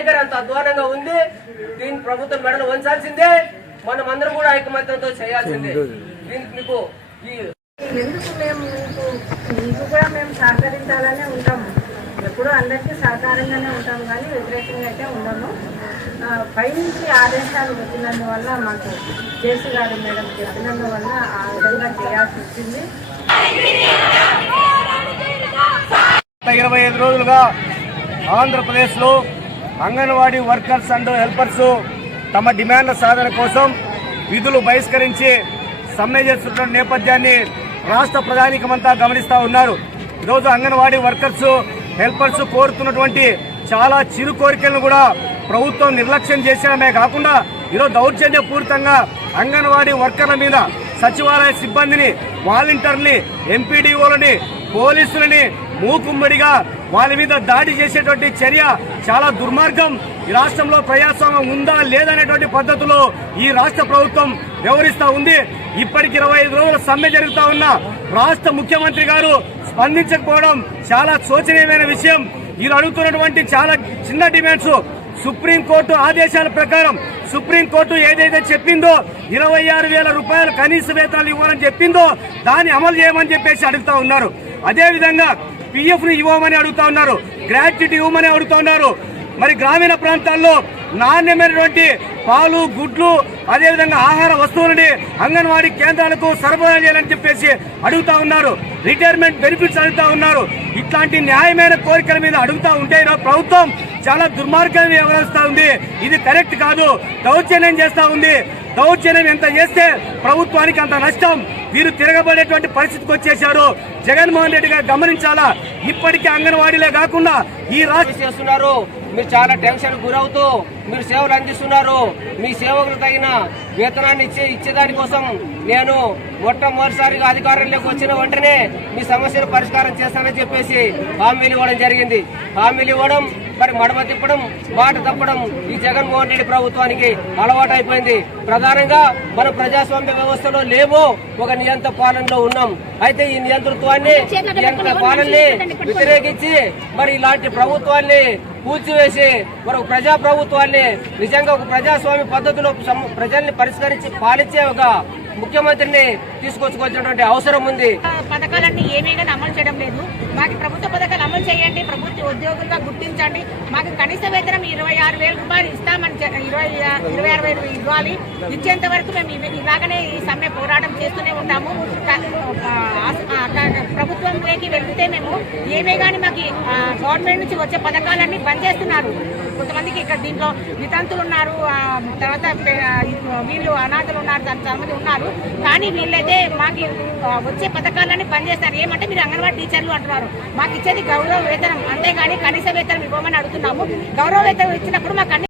వైఖరి అంత అధ్వానంగా ఉంది. దీని ప్రభుత్వం మెడలు వంచాల్సిందే. మనం అందరం కూడా ఐకమత్యంతో చేయాల్సిందే. దీనికి మీకు ఈ ఎందుకు మేము మీకు మీకు కూడా మేము సహకరించాలనే ఉంటాము. ఎప్పుడూ అందరికీ సహకారంగానే ఉంటాము కానీ వ్యతిరేకంగా అయితే ఉండము. పైనుంచి ఆదేశాలు వచ్చినందువల్ల మాకు జేసీ గారు మేడం చెప్పినందువల్ల ఆ విధంగా చేయాల్సి వచ్చింది. ఇరవై ఐదు రోజులుగా ఆంధ్రప్రదేశ్లో అంగన్వాడీ వర్కర్స్ అండ్ హెల్పర్స్ తమ డిమాండ్ల సాధన కోసం విధులు బహిష్కరించి సమ్మె చేస్తున్న నేపథ్యాన్ని రాష్ట్ర ప్రధానికమంతా గమనిస్తూ ఉన్నారు. ఈరోజు అంగన్వాడీ వర్కర్స్ హెల్పర్స్ కోరుతున్నటువంటి చాలా చిరు కోరికలను కూడా ప్రభుత్వం నిర్లక్ష్యం చేసడమే కాకుండా ఈరోజు దౌర్జన్యపూరితంగా అంగన్వాడీ వర్కర్ల మీద సచివాలయ సిబ్బందిని వాలంటీర్ని ఎంపీడీఓలని పోలీసులని మూకుమ్మడిగా వాళ్ళ మీద దాడి చేసేటువంటి చర్య చాలా దుర్మార్గం. ఈ రాష్ట్రంలో ప్రజాస్వామ్యం ఉందా లేదనేటువంటి పద్ధతిలో ఈ రాష్ట్ర ప్రభుత్వం వ్యవహరిస్తూ ఉంది. ఇప్పటికి ఇరవై ఐదు రోజుల సమ్మె జరుగుతూ ఉన్న రాష్ట్ర ముఖ్యమంత్రి గారు స్పందించకపోవడం చాలా శోచనీయమైన విషయం. వీళ్ళు అడుగుతున్నటువంటి చాలా చిన్న డిమాండ్స్. సుప్రీంకోర్టు ఆదేశాల ప్రకారం సుప్రీంకోర్టు ఏదైతే చెప్పిందో ఇరవై ఆరు వేల రూపాయలు కనీస వేతనాలు ఇవ్వాలని చెప్పిందో దాన్ని అమలు చేయమని చెప్పేసి అడుగుతా ఉన్నారు. అదేవిధంగా విధంగా పిఎఫ్ని ఇవ్వమని అడుగుతా ఉన్నారు. గ్రాట్యుటీ ఇవ్వమని అడుగుతా ఉన్నారు. మరి గ్రామీణ ప్రాంతాల్లో నాణ్యమైనటువంటి పాలు గుడ్లు అదేవిధంగా ఆహార వస్తువులని అంగన్వాడీ కేంద్రాలకు సరఫరా చేయాలని చెప్పేసి అడుగుతా ఉన్నారు. రిటైర్మెంట్ బెనిఫిట్స్ అడుగుతా ఉన్నారు. ఇట్లాంటి న్యాయమైన కోరికల మీద అడుగుతా ఉంటే ప్రభుత్వం చాలా దుర్మార్గం వ్యవహరిస్తూ ఉంది. ఇది కరెక్ట్ కాదు. దౌర్జన్యం చేస్తూ ఉంది. దౌర్జన్యం ఎంత చేస్తే ప్రభుత్వానికి అంత నష్టం. వీరు తిరగబడేటువంటి పరిస్థితికి వచ్చేశారు. జగన్మోహన్ రెడ్డి గారు గమనించాలా? ఇప్పటికీ అంగన్వాడీలే కాకుండా ఈ రాష్ట్ర చేస్తున్నారు. మీరు చాలా టెన్షన్ గురవుతూ మీరు సేవలు అందిస్తున్నారు. మీ సేవకు తగిన వేతనాన్ని ఇచ్చే ఇచ్చేదాని కోసం నేను మొట్టమొదటిసారిగా అధికారంలోకి వచ్చిన వెంటనే మీ సమస్యను పరిష్కారం చేస్తానని చెప్పేసి హామీలు ఇవ్వడం జరిగింది. హామీలు ఇవ్వడం మరి మడమ తిప్పడం మాట తప్పడం ఈ జగన్మోహన్ రెడ్డి ప్రభుత్వానికి అలవాటు అయిపోయింది ప్రధానంగా మన ప్రజాస్వామ్య వ్యవస్థలో లేమో ఒక నియంత్ర పాలనలో ఉన్నాం. అయితే ఈ నియంతృత్వాన్ని నియంత్రణ పాలనని వ్యతిరేకించి మరి ఇలాంటి ప్రభుత్వాన్ని కూల్చివేసి మరి ఒక ప్రజా ప్రభుత్వాన్ని నిజంగా ఒక ప్రజాస్వామ్య పద్ధతిలో ప్రజల్ని పరిష్కరించి పాలించే ఒక ముఖ్యమంత్రిని తీసుకొచ్చుకోవాల్సినటువంటి అవసరం ఉంది. పథకాలన్నీ ఏమీ కానీ అమలు చేయడం లేదు. మాకు ప్రభుత్వ పథకాలు అమలు చేయండి ప్రభుత్వ ఉద్యోగులుగా గుర్తించండి. మాకు కనీస వేతనం ఇరవై ఆరు వేల రూపాయలు ఇస్తామని ఇరవై ఇరవై ఆరు వేలు ఇవ్వాలి. ఇచ్చేంత వరకు మేము ఇలాగనే ఈ సమ్మె పోరాటం చేస్తూనే ఉంటాము. ప్రభుత్వంలోకి వెళ్తే మేము ఏమే కానీ మాకు గవర్నమెంట్ నుంచి వచ్చే పథకాలన్నీ బంద్ చేస్తున్నారు. కొంతమందికి ఇక్కడ దీంట్లో వితంతులు ఉన్నారు తర్వాత వీళ్ళు అనాథలు ఉన్నారు దాని ఉన్నారు. కానీ వీళ్ళైతే మాకు వచ్చే పథకాలన్నీ పనిచేస్తారు ఏమంటే మీరు అంగన్వాడీ టీచర్లు అంటున్నారు. మాకు ఇచ్చేది గౌరవ వేతనం. అంతేగాని కనీస వేతనం ఇవ్వమని అడుగుతున్నాము. గౌరవ వేతనం ఇచ్చినప్పుడు మాకు